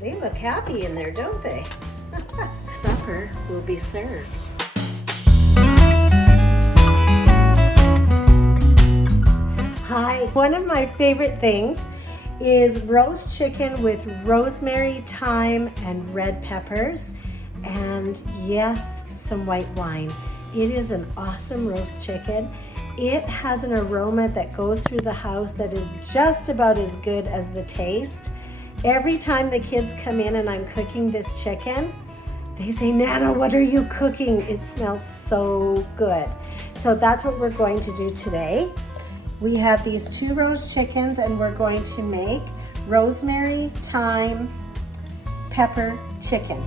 They look happy in there, don't they? Supper will be served. Hi, one of my favorite things is roast chicken with rosemary, thyme, and red peppers, and yes, some white wine. It is an awesome roast chicken. It has an aroma that goes through the house that is just about as good as the taste. Every time the kids come in and I'm cooking this chicken, they say, Nana, what are you cooking? It smells so good. So that's what we're going to do today. We have these 2 roast chickens and we're going to make rosemary, thyme, pepper chicken.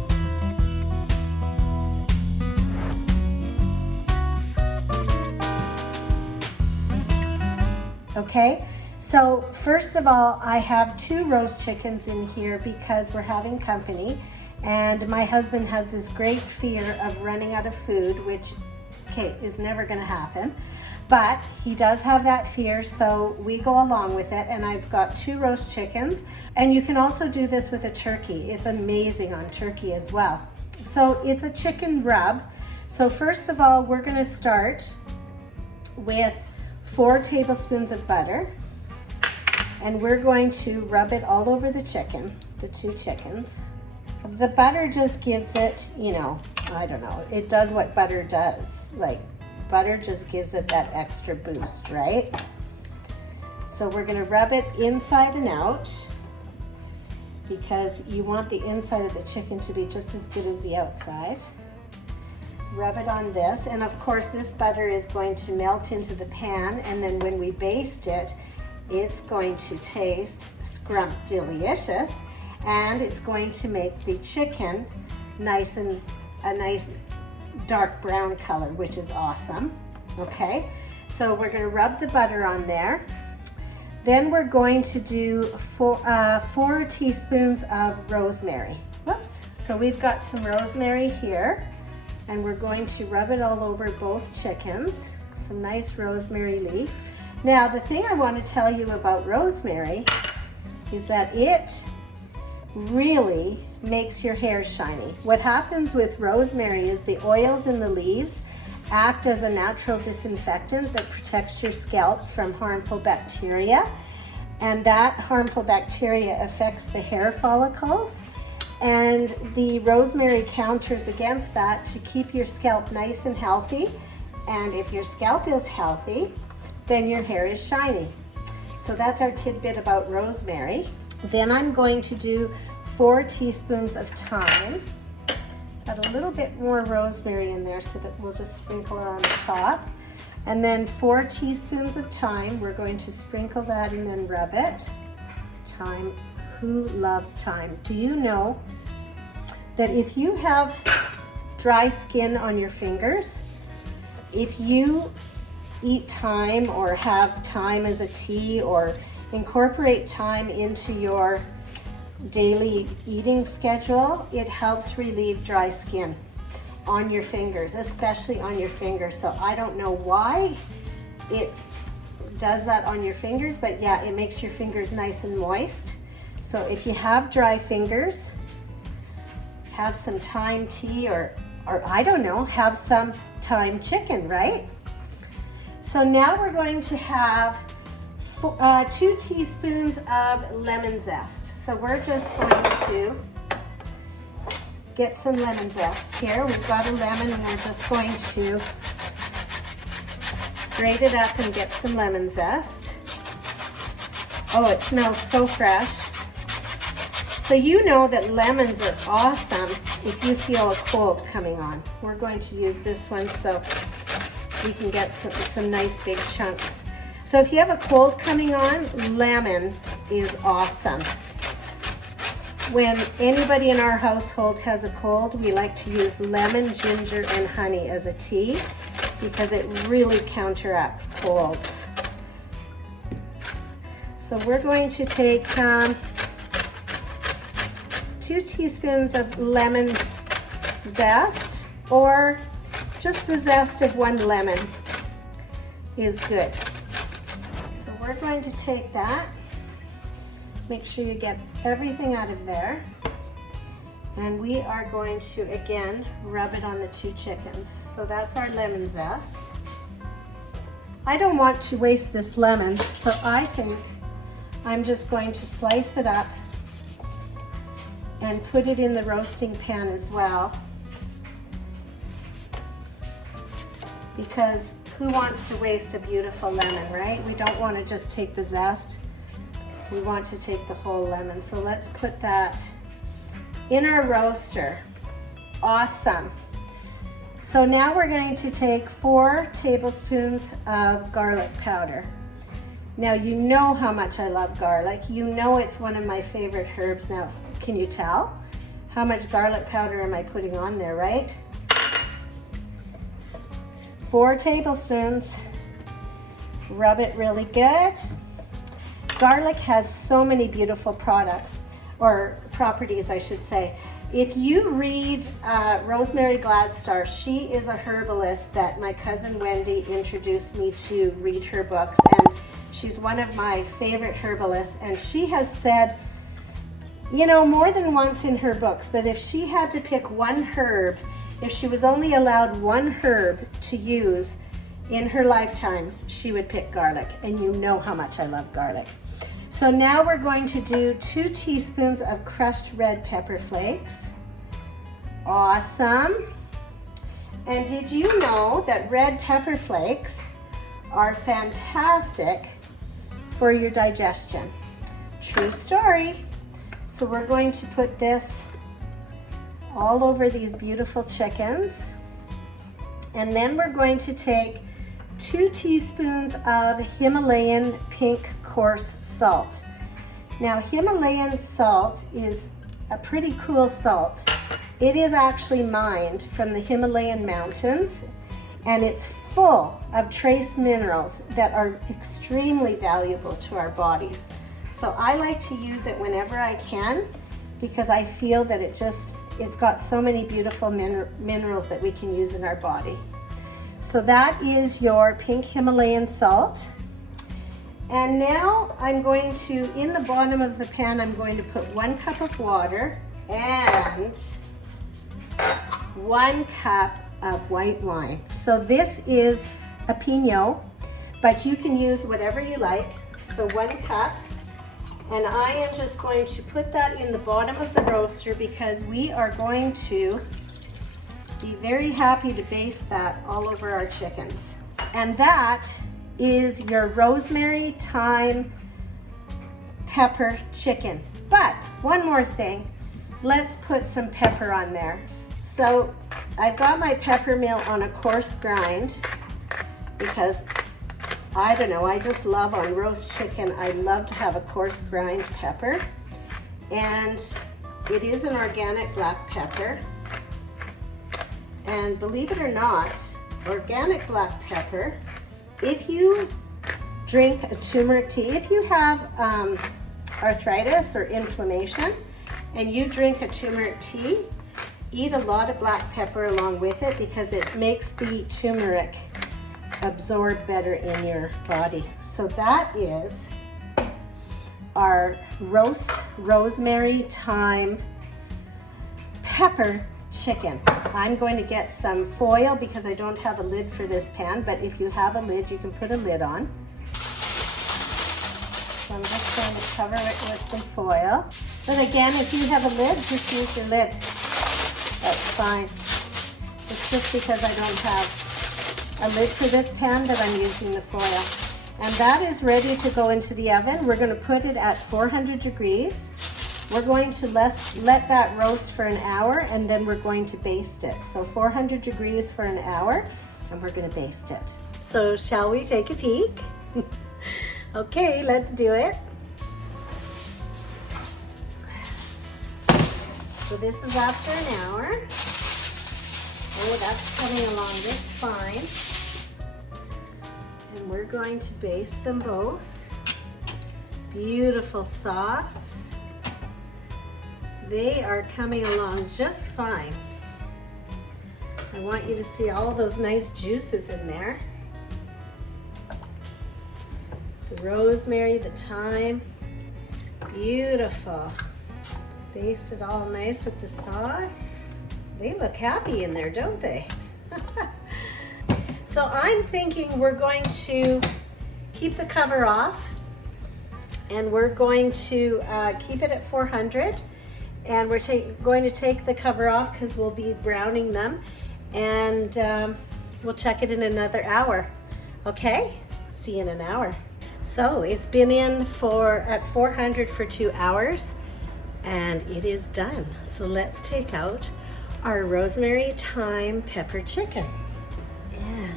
Okay, so first of all, I have 2 roast chickens in here because we're having company, and my husband has this great fear of running out of food, which, okay, is never gonna happen. But he does have that fear, so we go along with it, and I've got 2 roast chickens. And you can also do this with a turkey. It's amazing on turkey as well. So it's a chicken rub. So first of all, we're gonna start with 4 tablespoons of butter. And we're going to rub it all over the chicken, the 2 chickens. The butter just gives it, you know, I don't know, it does what butter does. Like, butter just gives it that extra boost, right? So we're gonna rub it inside and out because you want the inside of the chicken to be just as good as the outside. Rub it on this, and of course this butter is going to melt into the pan, and then when we baste it, it's going to taste scrumptious, and it's going to make the chicken nice and a nice dark brown color, which is awesome. Okay, so we're going to rub the butter on there. Then we're going to do 4 teaspoons of rosemary. Whoops. So we've got some rosemary here, and we're going to rub it all over both chickens. Some nice rosemary leaf. Now, the thing I want to tell you about rosemary is that it really makes your hair shiny. What happens with rosemary is the oils in the leaves act as a natural disinfectant that protects your scalp from harmful bacteria, and that harmful bacteria affects the hair follicles, and the rosemary counters against that to keep your scalp nice and healthy. And if your scalp is healthy, then your hair is shiny. So that's our tidbit about rosemary. Then I'm going to do 4 teaspoons of thyme. Got a little bit more rosemary in there, so that we'll just sprinkle it on the top. And then 4 teaspoons of thyme. We're going to sprinkle that and then rub it. Thyme, who loves thyme? Do you know that if you have dry skin on your fingers, if you eat thyme or have thyme as a tea or incorporate thyme into your daily eating schedule, it helps relieve dry skin on your fingers, especially on your fingers. So I don't know why it does that on your fingers, but yeah, it makes your fingers nice and moist. So if you have dry fingers, have some thyme tea, or I don't know, have some thyme chicken, right? So now we're going to have 2 teaspoons of lemon zest. So we're just going to get some lemon zest here. We've got a lemon, and we're just going to grate it up and get some lemon zest. Oh, it smells so fresh. So you know that lemons are awesome if you feel a cold coming on. We're going to use this one so we can get some nice big chunks. So if you have a cold coming on, lemon is awesome. When anybody in our household has a cold, we like to use lemon, ginger, and honey as a tea because it really counteracts colds. So we're going to take 2 teaspoons of lemon zest, or just the zest of 1 lemon is good. So we're going to take that, make sure you get everything out of there. And we are going to, again, rub it on the 2 chickens. So that's our lemon zest. I don't want to waste this lemon, so I think I'm just going to slice it up and put it in the roasting pan as well. Because who wants to waste a beautiful lemon, right? We don't want to just take the zest. We want to take the whole lemon. So let's put that in our roaster. Awesome. So now we're going to take 4 tablespoons of garlic powder. Now you know how much I love garlic. You know it's one of my favorite herbs. Now, can you tell? How much garlic powder am I putting on there, right? 4 tablespoons. Rub it really good. Garlic has so many beautiful products, or properties, I should say. If you read Rosemary Gladstar, she is a herbalist that my cousin Wendy introduced me to read her books, and she's one of my favorite herbalists, and she has said, you know, more than once in her books that if she had to pick one herb, if she was only allowed one herb to use in her lifetime, she would pick garlic, and you know how much I love garlic. So now we're going to do 2 teaspoons of crushed red pepper flakes. Awesome. And did you know that red pepper flakes are fantastic for your digestion? True story. So we're going to put this all over these beautiful chickens. And then we're going to take 2 teaspoons of Himalayan pink coarse salt. Now, Himalayan salt is a pretty cool salt. It is actually mined from the Himalayan mountains, and it's full of trace minerals that are extremely valuable to our bodies. So I like to use it whenever I can because I feel that it's got so many beautiful minerals that we can use in our body. So that is your pink Himalayan salt. And now I'm going to, in the bottom of the pan, I'm going to put 1 cup of water and 1 cup of white wine. So this is a Pinot, but you can use whatever you like. So 1 cup. And I am just going to put that in the bottom of the roaster because we are going to be very happy to baste that all over our chickens. And that is your rosemary thyme pepper chicken. But one more thing, let's put some pepper on there. So I've got my pepper mill on a coarse grind because I don't know, I just love on roast chicken, I love to have a coarse grind pepper. And it is an organic black pepper. And believe it or not, organic black pepper, if you drink a turmeric tea, if you have arthritis or inflammation and you drink a turmeric tea, eat a lot of black pepper along with it because it makes the turmeric absorb better in your body. So that is our roast rosemary thyme pepper chicken. I'm going to get some foil because I don't have a lid for this pan, but if you have a lid, you can put a lid on. So I'm just going to cover it with some foil. But again, if you have a lid, just use your lid. That's fine. It's just because I don't have a lid for this pan that I'm using the foil. And that is ready to go into the oven. We're going to put it at 400 degrees. We're going to let that roast for an hour, and then we're going to baste it. So 400 degrees for an hour, and we're going to baste it. So shall we take a peek? Okay, let's do it. So this is after an hour. Oh, that's coming along just fine. And we're going to baste them both. Beautiful sauce. They are coming along just fine. I want you to see all those nice juices in there. The rosemary, the thyme, beautiful. Baste it all nice with the sauce. They look happy in there, don't they? So I'm thinking we're going to keep the cover off, and we're going to keep it at 400, and we're going to take the cover off because we'll be browning them, and we'll check it in another hour. Okay, see you in an hour. So it's been in at 400 for 2 hours, and it is done. So let's take out our rosemary thyme pepper chicken, and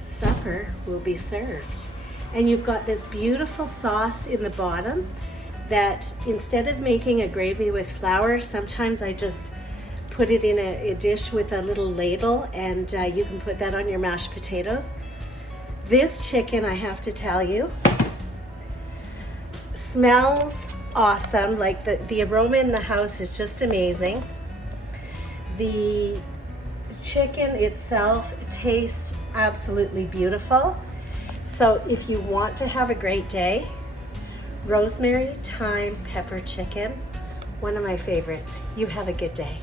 supper will be served. And you've got this beautiful sauce in the bottom that, instead of making a gravy with flour, sometimes I just put it in a dish with a little ladle, and you can put that on your mashed potatoes. This chicken, I have to tell you, smells awesome. Like the aroma in the house is just amazing. The chicken itself tastes absolutely beautiful. So if you want to have a great day, rosemary thyme pepper chicken, one of my favorites. You have a good day.